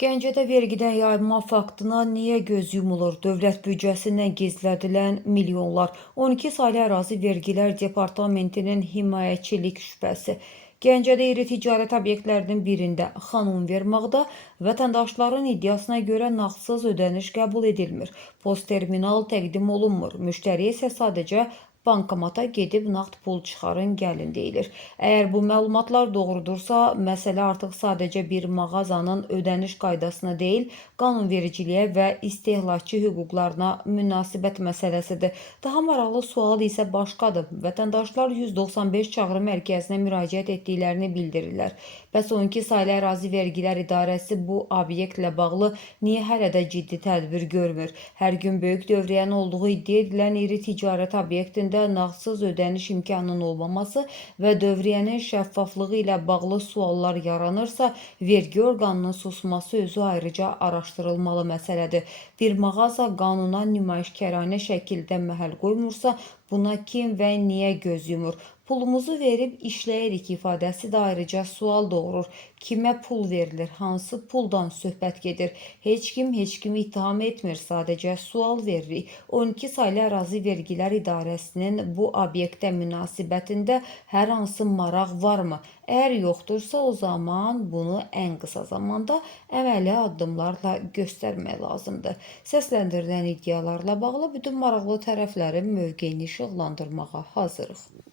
Gəncədə vergidən yayınma faktına niyə göz yumulur? Dövlət büdcəsindən gizlədilən milyonlar. 12 saylı ərazi vergilər departamentinin himayəçilik şübhəsi. Gəncədə iri ticarət obyektlərinin birində xanumvermaqda vətəndaşların iddiasına görə nağdsız ödəniş qəbul edilmir. Postterminal təqdim olunmur. Müştəriyə isə sadəcə bankomata gedib nağd pul çıxarın gəlin deyilir. Əgər bu məlumatlar doğrudursa, məsələ artıq sadəcə bir mağazanın ödəniş qaydasına deyil, qanunvericiliyə və istehlakçı hüquqlarına münasibət məsələsidir. Daha maraqlı sual isə başqadır. Vətəndaşlar 195 çağrı mərkəzinə müraciət etdiklərini bildirirlər. Bəs 12 saylı ərazi vergilər idarəsi bu obyektlə bağlı niyə hələ də ciddi tədbir görmür? Hər gün böyük dövriyyənin olduğu iddia edilən iri ticarət obyektində nağdsız ödəniş imkanının olmaması və dövriyyənin şəffaflığı ilə bağlı suallar yaranırsa, vergi orqanının susması özü ayrıca araşdırılmalı məsələdir. Bir mağaza qanuna nümayişkaranə şəkildə məhəl qoymursa, buna kim və niyə göz yumur? Pulumuzu verib işləyirik ifadəsi də ayrıca sual doğurur. Kimə pul verilir? Hansı puldan söhbət gedir? Heç kim heç kimi ittiham etmir, sadəcə sual veririk. 12 saylı ərazi vergilər idarəsinin bu obyektə münasibətində hər hansı maraq varmı? Əgər yoxdursa, o zaman bunu ən qısa zamanda əməli addımlarla göstərmək lazımdır. Səsləndirilən iddialarla bağlı bütün maraqlı tərəflərin mövqeyini işıqlandırmağa hazırıq.